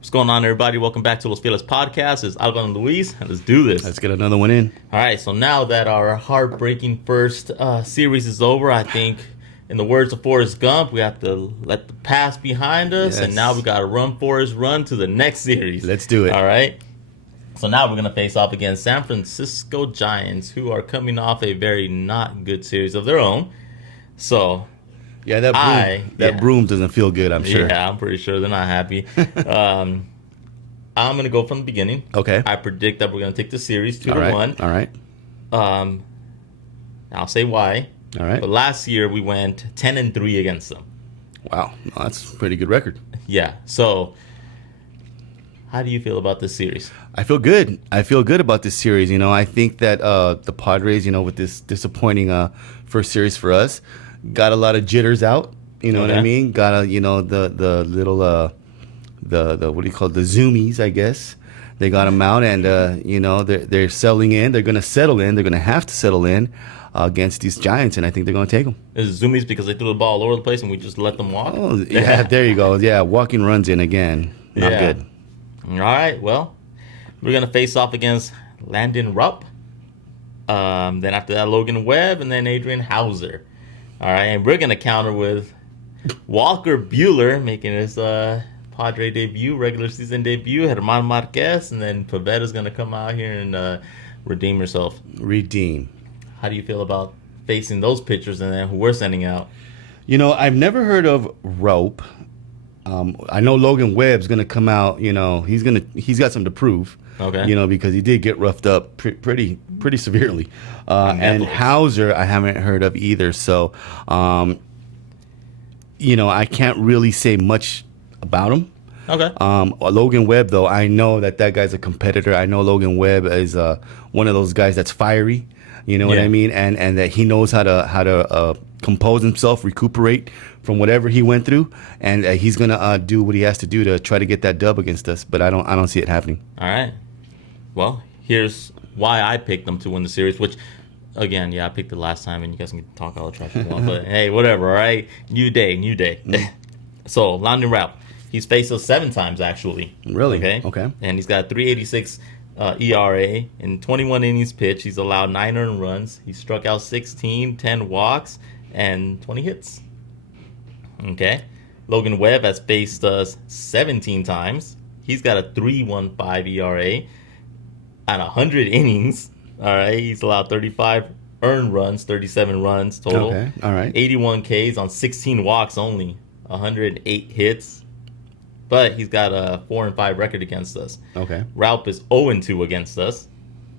What's going on, everybody? Welcome back to Los Fieles Podcast. It's Alvaro and Luis, and let's do this. Let's get another one in. All right, so now that our heartbreaking first series is over, I think, in the words of Forrest Gump, we have to let the past behind us, and now we got to run, Forrest, run to the next series. Let's do it. All right? So now we're going to face off against San Francisco Giants, who are coming off a very not good series of their own. So... yeah, that broom doesn't feel good, I'm sure. Yeah, I'm pretty sure they're not happy. I'm going to go from the beginning. Okay. I predict that we're going to take the series 2-1. All right. I'll say why. All right. But last year we went 10-3 against them. Wow. Well, that's a pretty good record. Yeah. So how do you feel about this series? I feel good. I feel good about this series. I think that the Padres, with this disappointing first series for us, got a lot of jitters out. You know what I mean? Got the little the what do you call it? The zoomies, I guess. They got them out, and they're settling in. They're going to settle in. They're going to have to settle in against these Giants, and I think they're going to take them. Is it zoomies because they threw the ball all over the place and we just let them walk? Oh, yeah, there you go. Yeah, walking runs in again. Not good. All right, well, we're going to face off against Landon Rupp. Then after that, Logan Webb, and then Adrian Hauser. All right, and we're going to counter with Walker Buehler making his Padre debut, regular season debut, German Marquez, and then Pavetta's going to come out here and redeem herself. Redeem. How do you feel about facing those pitchers and then who we're sending out? I've never heard of Rope. I know Logan Webb's going to come out. He's got something to prove. Okay. Because he did get roughed up pretty severely. And Hauser, I haven't heard of either. So, I can't really say much about him. Okay. Logan Webb, though, I know that guy's a competitor. I know Logan Webb is one of those guys that's fiery. You know what I mean? And that he knows how to compose himself, recuperate from whatever he went through, and he's gonna do what he has to do to try to get that dub against us. But I don't see it happening. All right. Well, here's why I picked them to win the series, which, again, I picked it last time, and you guys can talk all the trash you want, but hey, whatever, all right? New day. So, Landon Rupp, he's faced us 7 times, actually. Really? Okay. And he's got 3.86 ERA in 21 innings pitched. He's allowed 9 earned runs. He struck out 16, 10 walks, and 20 hits. Okay. Logan Webb has faced us 17 times. He's got a 3.15 ERA on 100 innings. All right. He's allowed 35 earned runs, 37 runs total. Okay. All right. 81 Ks on 16 walks only, 108 hits. But he's got a 4-5 record against us. Okay. Raup is 0-2 against us.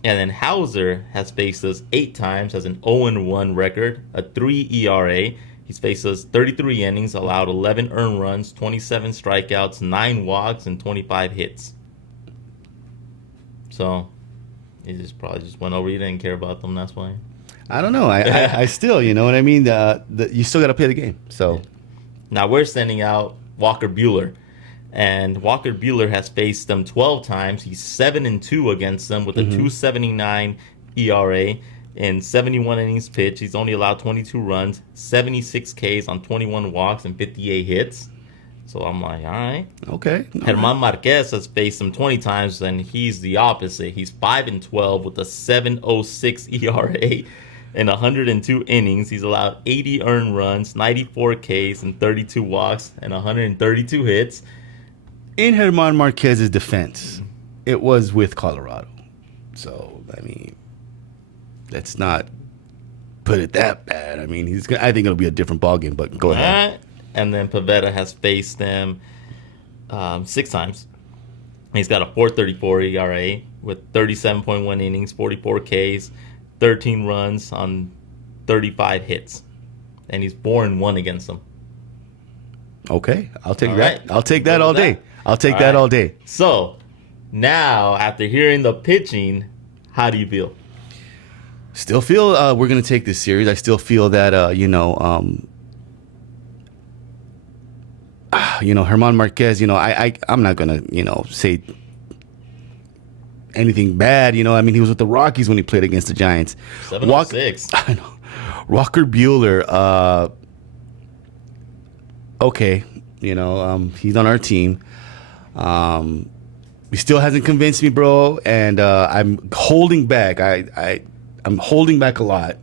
And then Hauser has faced us 8 times, has an 0-1 record, a 3 ERA. He's faced us 33 innings, allowed 11 earned runs, 27 strikeouts, 9 walks, and 25 hits. So, he probably just went over. You didn't care about them, that's why. I don't know. I still, you know what I mean? You still got to play the game. So now we're sending out Walker Buehler. And Walker Buehler has faced them 12 times. He's 7-2 against them with a 2.79 ERA in 71 innings pitched. He's only allowed 22 runs, 76 Ks on 21 walks, and 58 hits. So I'm like, all right. Okay. German Marquez has faced him 20 times, and he's the opposite. He's 5-12 with a 7.06 ERA in 102 innings. He's allowed 80 earned runs, 94 Ks, and 32 walks, and 132 hits. In German Marquez's defense, it was with Colorado. So, I mean, let's not put it that bad. I mean, I think it'll be a different ballgame, but go ahead. And then Pavetta has faced them 6 times. He's got a 4.34 ERA with 37.1 innings, 44 Ks, 13 runs on 35 hits. And he's 4-1 against them. Okay, I'll take all that. Right. I'll take that all day. I'll take that all day. So, now, after hearing the pitching, how do you feel? Still feel we're going to take this series. I still feel that, German Marquez, I'm not going to, say anything bad. He was with the Rockies when he played against the Giants. 706. I know. Walker Buehler, okay, he's on our team. He still hasn't convinced me, bro, and I'm holding back. I'm holding back a lot.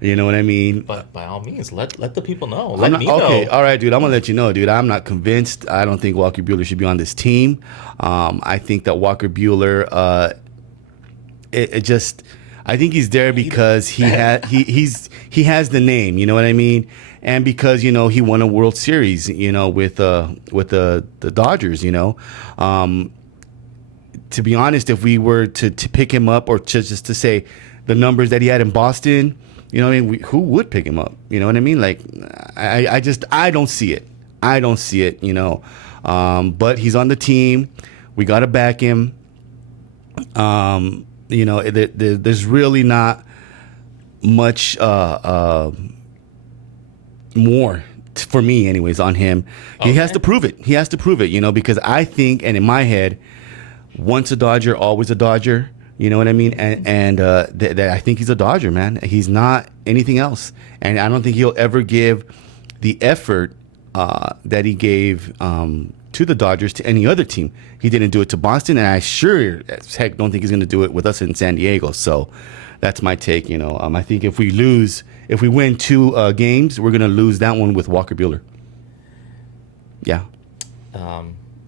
You know what I mean? But by all means, let the people know. I'm Let not, me okay, know. all right, dude. I'm gonna let you know, dude. I'm not convinced. I don't think Walker Bueller should be on this team. I think that Walker Bueller, it just, I think he's there because he he has the name. You know what I mean? And because he won a World Series, with the Dodgers. To be honest, if we were to pick him up or just to say the numbers that he had in Boston, who would pick him up? You know what I mean? Like, I don't see it. I don't see it, but he's on the team. We got to back him. There's really not much more for me anyways on him. He has to prove it. He has to prove it, because I think, and in my head, once a Dodger, always a Dodger. You know what I mean? And I think he's a Dodger, man. He's not anything else. And I don't think he'll ever give the effort that he gave to the Dodgers to any other team. He didn't do it to Boston, and I sure as heck don't think he's going to do it with us in San Diego. So that's my take. I think if we win 2 games, we're going to lose that one with Walker Bueller. Yeah.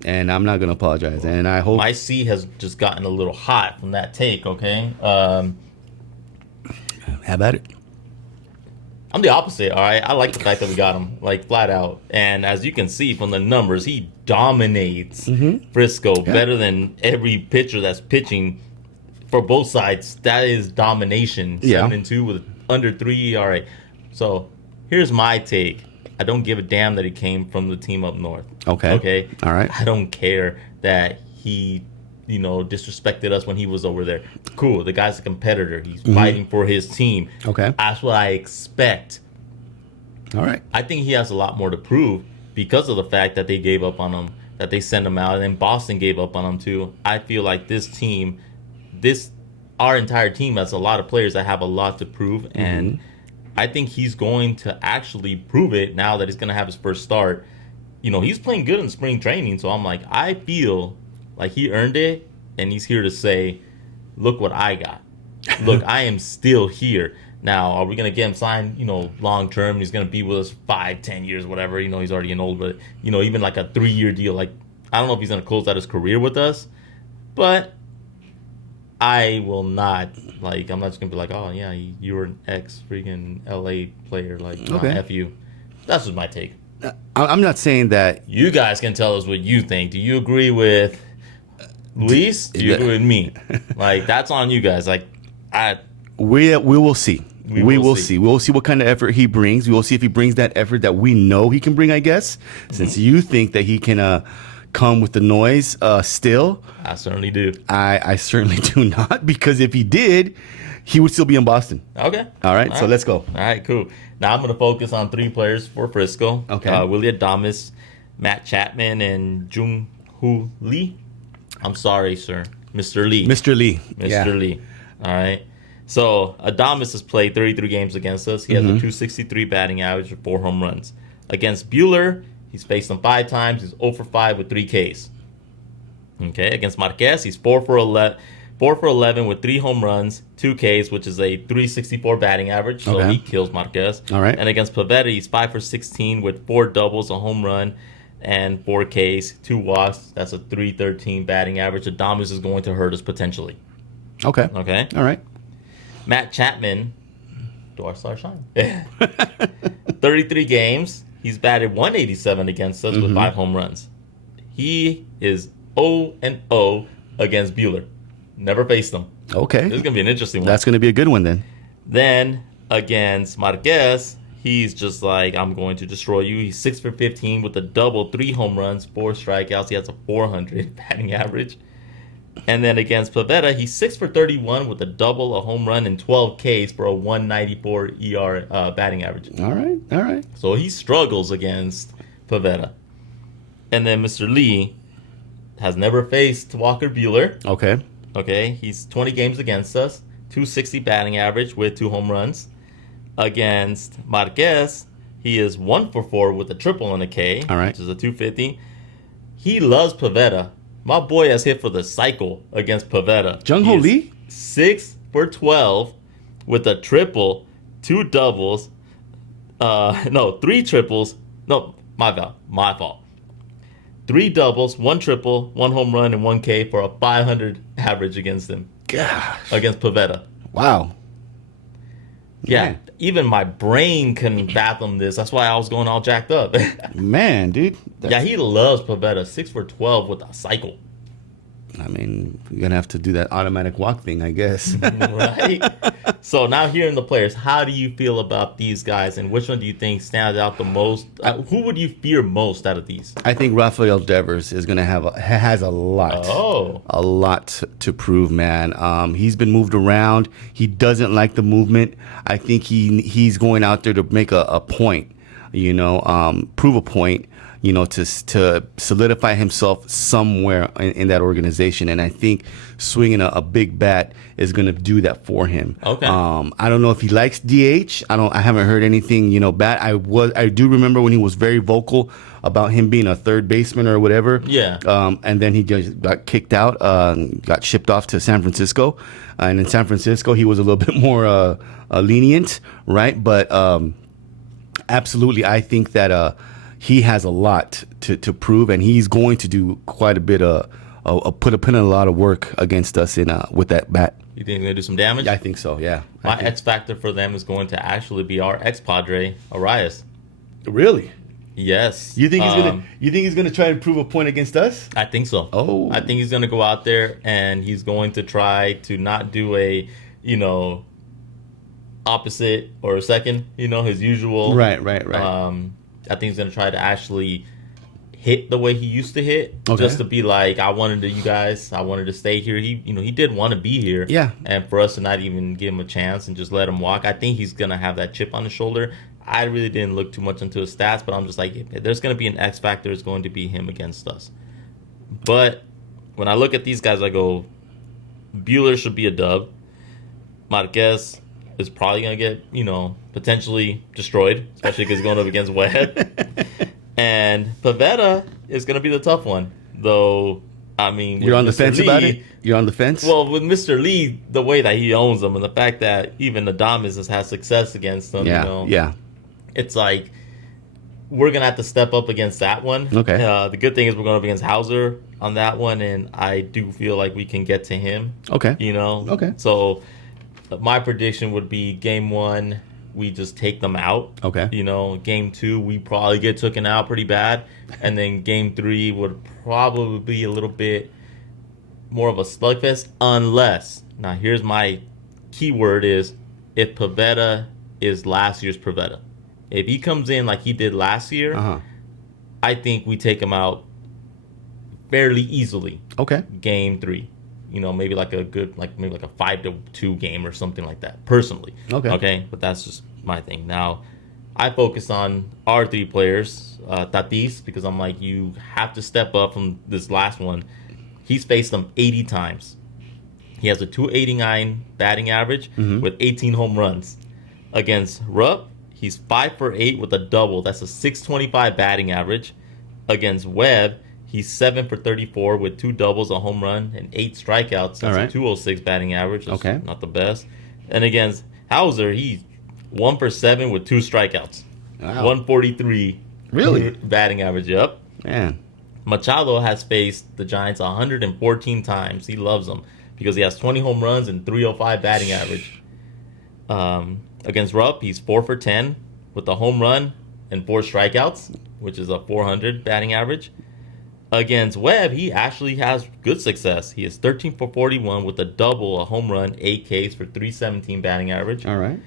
And I'm not going to apologize. And I hope My C has just gotten a little hot from that take, okay? How about it? I'm the opposite, all right? I like the fact that we got him, like, flat out. And as you can see from the numbers, he dominates Frisco better than every pitcher that's pitching for both sides. That is domination. Yeah. 7-2 with under 3 ERA. So here's my take. I don't give a damn that he came from the team up north. Okay. All right. I don't care that he, disrespected us when he was over there. Cool. The guy's a competitor. He's fighting for his team. Okay. That's what I expect. All right. I think he has a lot more to prove because of the fact that they gave up on him, that they sent him out, and then Boston gave up on him too. I feel like this team, our entire team has a lot of players that have a lot to prove, and I think he's going to actually prove it now that he's going to have his first start. He's playing good in spring training, so I'm like, I feel like he earned it, and he's here to say, look what I got. Look, I am still here. Now, are we going to get him signed, long term? He's going to be with us 5-10 years, whatever. He's already an old, but, even like a 3-year deal. Like, I don't know if he's going to close out his career with us, but I will not, I'm not just going to be like, oh, yeah, you were an ex-freaking LA player. Like, nah, F you. That's just my take. I'm not saying that. You guys can tell us what you think. Do you agree with Luis? Do you agree with me? That's on you guys. We will see. We will see. We will see what kind of effort he brings. We will see if he brings that effort that we know he can bring, I guess. Since you think that he can come with the noise still. I certainly do. I certainly do not, because if he did, he would still be in Boston. Okay. All right, so let's go. All right, cool. Now I'm going to focus on 3 players for Frisco. Okay. Willie Adames, Matt Chapman, and Jung-Hoo Lee. I'm sorry, sir. Mr. Lee. Mr. Lee. Mr. Lee. All right. So Adames has played 33 games against us. He has a .263 batting average with 4 home runs. Against Bueller, he's faced him 5 times. He's 0 for 5 with 3 Ks. Okay. Against Marquez, he's 4 for 11 with 3 home runs, 2 Ks, which is a .364 batting average. So he kills Marquez. All right. And against Pavetta, he's 5 for 16 with 4 doubles, a home run, and 4 Ks, 2 walks. That's a .313 batting average. Adames is going to hurt us potentially. Okay. Okay. All right. Matt Chapman, do our star shine? 33 games. He's batted 187 against us with 5 home runs. He is 0-0 against Bueller. Never faced him. Okay. This is going to be an interesting one. That's going to be a good one then. Then against Marquez, he's just like, I'm going to destroy you. He's 6 for 15 with a double, 3 home runs, 4 strikeouts. He has a .400 batting average. And then against Pavetta, he's 6 for 31 with a double, a home run, and 12 Ks for a .194 ER batting average. All right. So he struggles against Pavetta. And then Mr. Lee has never faced Walker Bueller. Okay, he's 20 games against us, .260 batting average with 2 home runs. Against Marquez, he is 1 for 4 with a triple and a K, All right. which is a .250. He loves Pavetta, My boy has hit for the cycle against Pavetta. Jung Ho He is Lee? 6 for 12 with a triple, 2 doubles, no, 3 triples. No, my fault. 3 doubles, 1 triple, 1 home run, and 1 K for a 500 average against him. Gosh. Against Pavetta. Wow. Yeah, Man. even my brain couldn't fathom this. That's why I was going all jacked up. Man, dude. Yeah, he loves Pavetta. 6 for 12 with a cycle. I mean, you're going to have to do that automatic walk thing, I guess. Right? So now hearing the players, how do you feel about these guys, and which one do you think stands out the most? Who would you fear most out of these? I think Rafael Devers is going to has a lot. Oh. A lot to prove, man. He's been moved around. He doesn't like the movement. I think he's going out there to make a point, prove a point, to solidify himself somewhere in that organization. And I think swinging a big bat is going to do that for him. Okay. I don't know if he likes DH. I haven't heard anything, bad. I do remember when he was very vocal about him being a third baseman or whatever. Yeah. And then he just got kicked out, got shipped off to San Francisco. And in San Francisco, he was a little bit more lenient, right? But absolutely, I think that he has a lot to prove, and he's going to do quite a bit put in a lot of work against us with that bat. You think they're going to do some damage? Yeah, I think so, yeah. My X factor for them is going to actually be our ex-Padre, Arias. Really? Yes. You think he's gonna try and prove a point against us? I think so. Oh. I think he's going to go out there and he's going to try to not do a, opposite or a second, his usual. Right. I think he's going to try to actually hit the way he used to hit. Okay. Just to be like, I wanted to stay here. He did want to be here. Yeah. And for us to not even give him a chance and just let him walk, I think he's going to have that chip on his shoulder. I really didn't look too much into his stats, but I'm just like, if there's going to be an X factor, it's going to be him against us. But when I look at these guys, I go, Bueller should be a dub. Marquez is probably going to get, potentially destroyed, especially because he's going up against Webb. And Pavetta is going to be the tough one, though. I mean, you're on the fence Lee, about it? You're on the fence? Well, with Mr. Lee, the way that he owns them and the fact that even Adames has had success against them, yeah. It's like we're going to have to step up against that one. Okay. The good thing is we're going up against Hauser on that one, and I do feel like we can get to him. Okay. Okay. So my prediction would be game 1, we just take them out. Okay. Game 2, we probably get taken out pretty bad. And then game 3 would probably be a little bit more of a slugfest unless, now here's my key word is, if Pavetta is last year's Pavetta. If he comes in like he did last year, I think we take him out fairly easily. Okay. Game 3. Maybe like a 5-2 game or something like that, personally. Okay. But that's just my thing. Now, I focus on our 3 players, Tatis, because I'm like, you have to step up from this last one. He's faced them 80 times. He has a 289 batting average with 18 home runs. Against Rupp, he's 5 for 8 with a double. That's a 625 batting average. Against Webb, he's 7 for 34 with 2 doubles, a home run, and 8 strikeouts. That's a 206 batting average. That's not the best. And against Hauser, he's 1 for 7 with 2 strikeouts. Wow. 143 really batting average. Yep. Man. Machado has faced the Giants 114 times. He loves them because he has 20 home runs and 305 batting average. Against Rupp, he's 4 for 10 with a home run and 4 strikeouts, which is a 400 batting average. Against Webb, he actually has good success. He is 13 for 41 with a double, a home run, 8 Ks for 317 batting average. All right.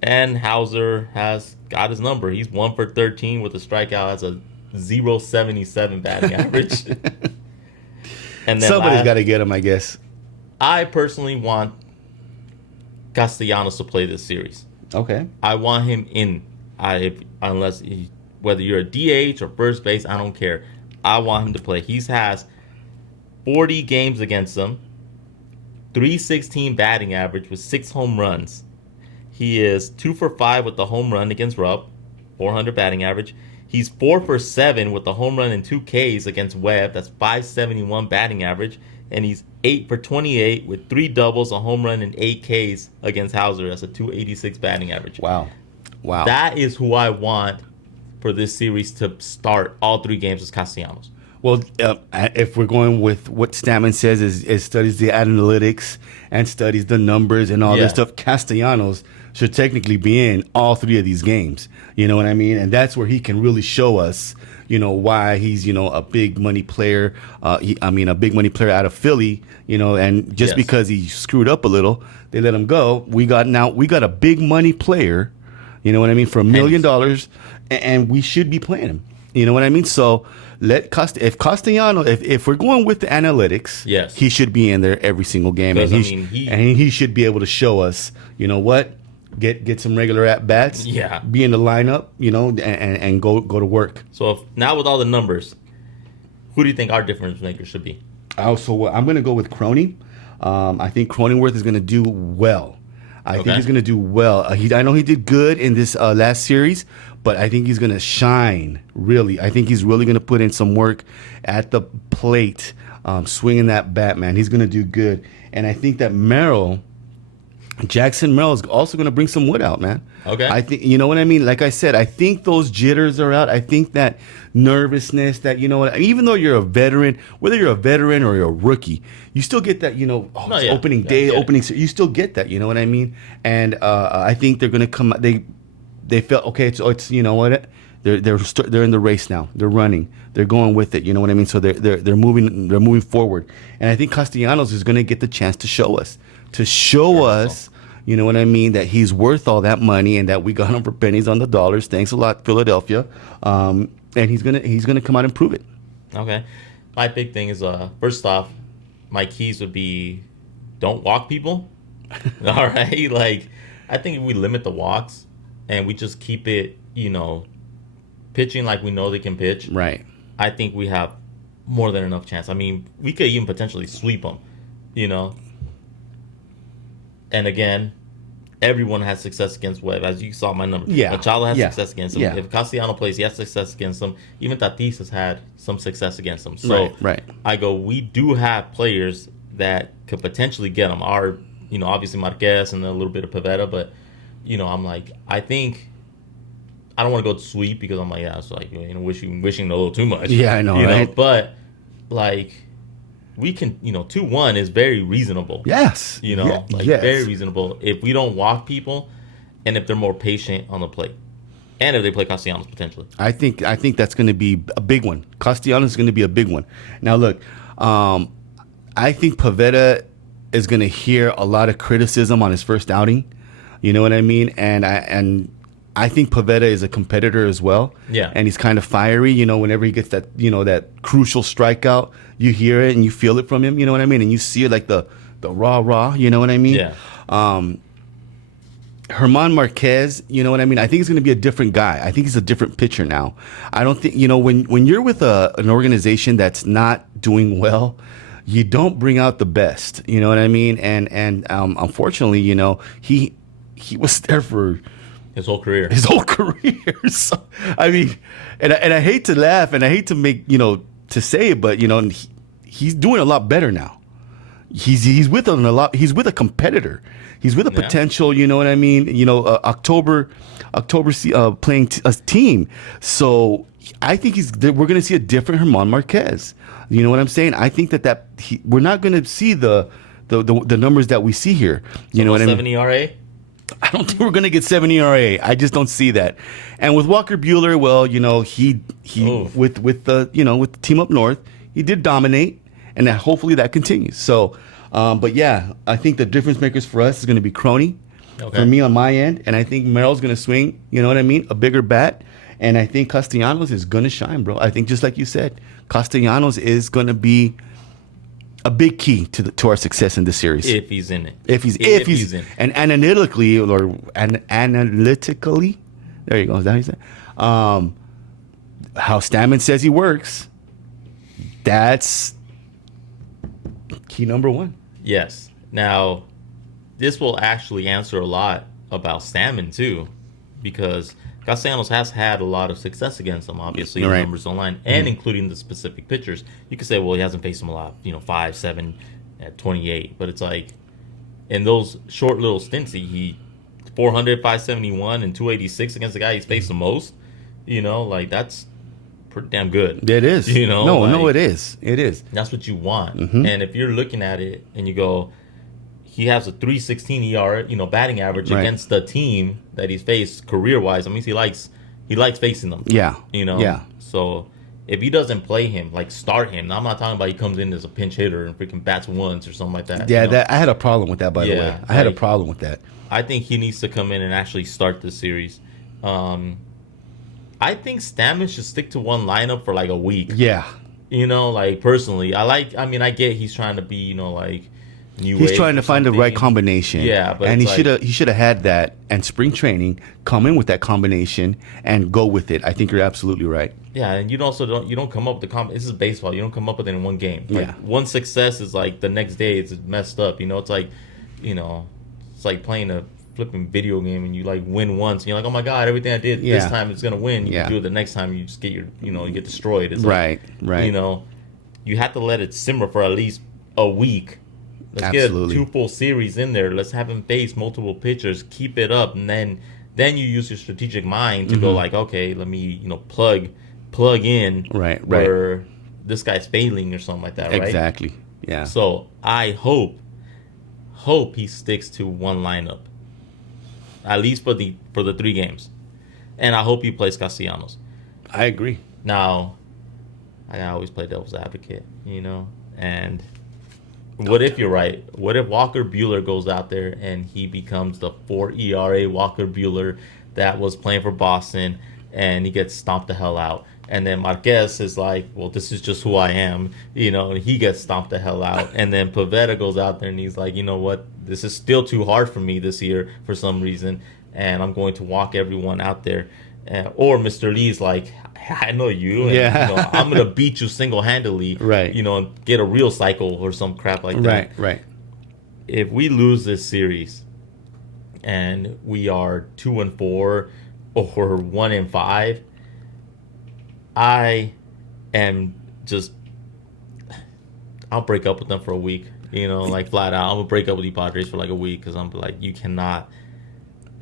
And Hauser has got his number. He's 1 for 13 with a strikeout, has a 0.77 batting average. And then somebody's got to get him, I guess. I personally want Castellanos to play this series. Okay. I want him in. Whether you're a DH or first base, I don't care. I want him to play. He has 40 games against them, 316 batting average with 6 home runs. He is 2 for 5 with the home run against Rupp, 400 batting average. He's 4 for 7 with a home run and 2 Ks against Webb. That's 571 batting average. And he's 8 for 28 with 3 doubles, a home run, and 8 Ks against Hauser. That's a 286 batting average. Wow. Wow. That is who I want for this series to start all 3 games as Castellanos. Well, if we're going with what Statman says is studies the analytics and studies the numbers and all this stuff, Castellanos should technically be in all 3 of these games. You know what I mean? And that's where he can really show us, why he's, a big money player. A big money player out of Philly, and just because he screwed up a little, they let him go. We got a big money player, you know what I mean, for $1 million, and we should be playing him. You know what I mean? So if Castellano, if we're going with the analytics, he should be in there every single game, and he should be able to show us, what, get some regular at bats, be in the lineup, and go to work. So now with all the numbers, who do you think our difference maker should be? So I'm going to go with Crony. I think Cronenworth is going to do well. I think he's going to do well. I know he did good in this last series, but I think he's going to shine, really. I think he's really going to put in some work at the plate, swinging that bat, man. He's going to do good. And I think that Jackson Merrill is also going to bring some wood out, man. Okay. I think, you know what I mean? Like I said, I think those jitters are out. I think that nervousness, that, even though you're a veteran, whether you're a veteran or you're a rookie, you still get that, opening day, you still get that, you know what I mean? And I think they're going to come, they felt, okay, it's you know what? They're in the race now. They're running. They're going with it. You know what I mean? So they're moving forward. And I think Castellanos is going to get the chance to show us, you know what I mean, that he's worth all that money and that we got him for pennies on the dollars. Thanks a lot, Philadelphia. And he's gonna come out and prove it. Okay. My big thing is first off, my keys would be don't walk people. All right. Like, I think if we limit the walks and we just keep it, pitching like we know they can pitch. Right. I think we have more than enough chance. I mean, we could even potentially sweep them, And again, everyone has success against Webb, as you saw my number. Yeah. Machado has success against him. Yeah. If Castellano plays, he has success against him. Even Tatis has had some success against him. So right. I go, we do have players that could potentially get them. Our, obviously Marquez and a little bit of Pivetta, but, I'm like, I think I don't want to go sweep because I'm like, it's like, wishing a little too much. Yeah, I know, right? But, like, we can, 2-1 is very reasonable. Yes. Very reasonable if we don't walk people and if they're more patient on the plate. And if they play Castellanos potentially. I think that's going to be a big one. Castellanos is going to be a big one. Now, look, I think Pivetta is going to hear a lot of criticism on his first outing. You know what I mean? And I think Pivetta is a competitor as well. Yeah. And he's kind of fiery, whenever he gets that, that crucial strikeout, you hear it and you feel it from him, you know what I mean? And you see it like the raw, you know what I mean? Yeah. Herman Marquez, you know what I mean? I think he's going to be a different guy. I think he's a different pitcher now. I don't think, when you're with an organization that's not doing well, you don't bring out the best, you know what I mean? And unfortunately, he was there for his whole career. So, I mean, and I hate to laugh and I hate to make, to say it, but he's doing a lot better now. He's with a competitor. He's with a potential, you know what I mean? October playing a team. So I think we're going to see a different Herman Marquez. You know what I'm saying? I think we're not going to see the numbers that we see here. You know what I mean? 7 ERA. I don't think we're going to get 7 ERA. I just don't see that. And with Walker Buehler, well, he with the team up north, he did dominate, and hopefully that continues. So, but yeah, I think the difference makers for us is going to be Crony, for me on my end, and I think Merrill's going to swing. You know what I mean? A bigger bat, and I think Castellanos is going to shine, bro. I think just like you said, Castellanos is going to be a big key to our success in this series. If he's in it. If he's in. And analytically, there you go. Is that how you say it? How Stammen says he works, that's key number one. Yes. Now, this will actually answer a lot about Stammen too, because Castellanos has had a lot of success against them, obviously, the Right. numbers online, and including the specific pitchers. You could say, well, he hasn't faced them a lot, 5, 7, at 28. But it's like, in those short little stints, he 400, 571, and 286 against the guy he's faced the most. Like, that's pretty damn good. It is. No, like, it is. It is. that's what you want. And if you're looking at it and you go, he has a 316 ER, batting average Right. against the team that he's faced career wise. I mean, he likes facing them. Yeah. Yeah. So if he doesn't play him, like start him. Now, I'm not talking about he comes in as a pinch hitter and freaking bats once or something like that. Yeah, that I had a problem with that, by the Yeah, way. I had a like- problem with that. I think he needs to come in and actually start the series. I think Stammen should stick to one lineup for like a week. Yeah. Like personally, I mean, I get he's trying to be, like new He's age trying to or find the right something. combination. Yeah, but and it's he should have had that and spring training come in with that combination and go with it. I think you're absolutely right. Yeah, and you don't come up with the this is baseball. You don't come up with it in one game. Like, Yeah. one success is like the next day it's messed up. It's like, it's like playing a flipping video game and you like win once and you're like, oh my god, everything I did this Yeah. time is gonna win. You Yeah. do it the next time, you just get you get destroyed. It's Right, like, right. You have to let it simmer for at least a week. Let's Absolutely. get 2 full series in there. Let's have him face multiple pitchers. Keep it up, and then you use your strategic mind to go like, okay, let me plug in Right, where this guy's failing or something like that, right? Exactly. Yeah. So I hope he sticks to one lineup, at least for the 3 games, and I hope he plays Castellanos. I agree. Now, I always play devil's advocate, and what if you're right? What if Walker Buehler goes out there and he becomes the 4 ERA Walker Buehler that was playing for Boston and he gets stomped the hell out? And then Marquez is like, well, this is just who I am, and he gets stomped the hell out. And then Pavetta goes out there and he's like, you know what? This is still too hard for me this year for some reason, and I'm going to walk everyone out there. Or Mr. Lee's like, I know you, and Yeah. I'm gonna beat you single-handedly, Right. And get a real cycle or some crap like that. Right. If we lose this series and we are 2-4 or 1-5, I am just, I'll break up with them for a week, like flat out. I'm gonna break up with the Padres for like a week because I'm like, you cannot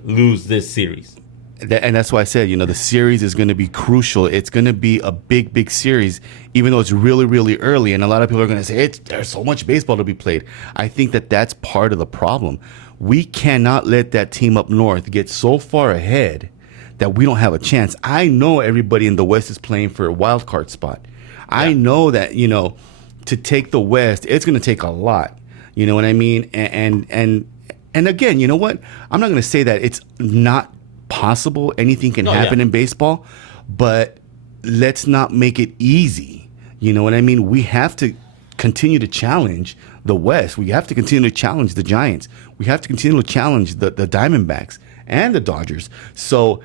lose this series. And that's why I said, the series is going to be crucial. It's going to be a big, big series, even though it's really, really early. And a lot of people are going to say, there's so much baseball to be played. I think that's part of the problem. We cannot let that team up north get so far ahead that we don't have a chance. I know everybody in the West is playing for a wild card spot. I know that, to take the West, it's going to take a lot. You know what I mean? And again, you know what? I'm not going to say that it's not possible. Anything can happen in baseball, but let's not make it easy. You know what I mean? We have to continue to challenge the West. We have to continue to challenge the Giants. We have to continue to challenge the Diamondbacks and the Dodgers. So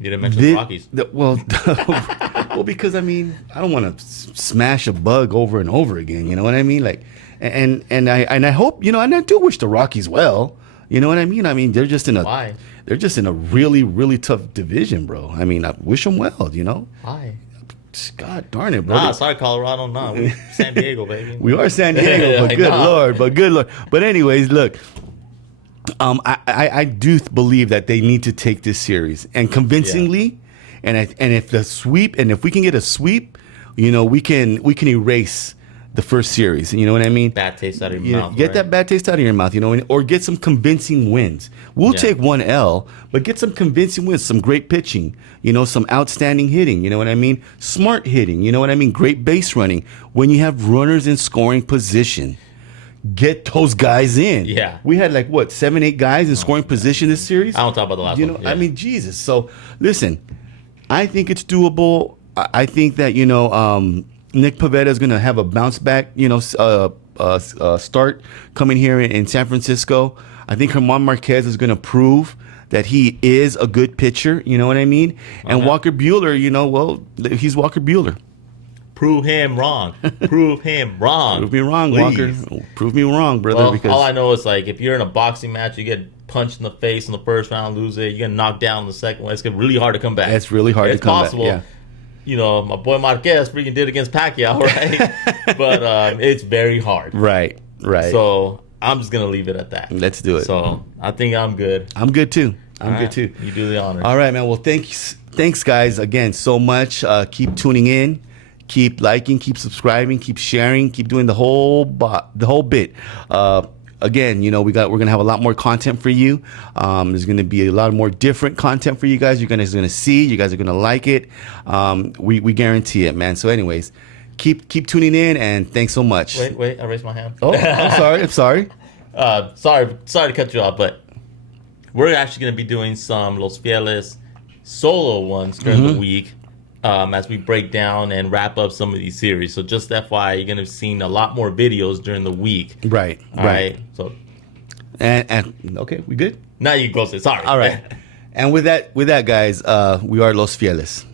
You didn't mention the Rockies. well, because I mean, I don't want to smash a bug over and over again. You know what I mean? Like, and I hope, and I do wish the Rockies well. You know what I mean? I mean, they're just in a really, really tough division, bro. I mean, I wish them well. Why? God darn it, bro. Nah, sorry, Colorado. Nah, we San Diego, baby. We are San Diego, but good lord. But anyways, look. I do believe that they need to take this series and convincingly, and if we can get a sweep, we can erase the first series. You know what I mean? Bad taste out of your mouth. Get that bad taste out of your mouth, or get some convincing wins. We'll take one L, but get some convincing wins, some great pitching, some outstanding hitting, you know what I mean? Smart hitting, you know what I mean? Great base running. When you have runners in scoring position, get those guys in. Yeah. We had 7, 8 guys in scoring position this series. I don't talk about the last one. I mean, Jesus. So, listen, I think it's doable. I think that, Nick Pavetta is going to have a bounce back, start coming here in San Francisco. I think German Marquez is going to prove that he is a good pitcher. You know what I mean? And Walker Buehler, he's Walker Buehler. Prove him wrong. Prove him wrong. Prove me wrong, Please. Walker. Prove me wrong, brother. Well, because all I know is like if you're in a boxing match, you get punched in the face in the first round, lose it. You get knocked down in the second one. It's really hard to come back. it's really hard to come possible. back. You know, my boy Marquez freaking did against Pacquiao, right? But it's very hard. Right. So I'm just gonna leave it at that. Let's do it. So I think I'm good. I'm good too. I'm All good right. too. You do the honors. All right, man. Well, thanks, guys, again so much. Keep tuning in, keep liking, keep subscribing, keep sharing, keep doing the whole bit. Again, you know, we're gonna have a lot more content for you. There's gonna be a lot more different content for you guys. You're gonna see. You guys are gonna like it. We guarantee it, man. So, anyways, keep tuning in, and thanks so much. Wait. I raised my hand. Oh, I'm sorry. Sorry to cut you off, but we're actually going to be doing some Los Fieles solo ones during the week as we break down and wrap up some of these series. So just FYI, you're going to be seeing a lot more videos during the week. Right. All right. So and okay, we good? now you can close it. Sorry. All right. And with that, guys, we are Los Fieles.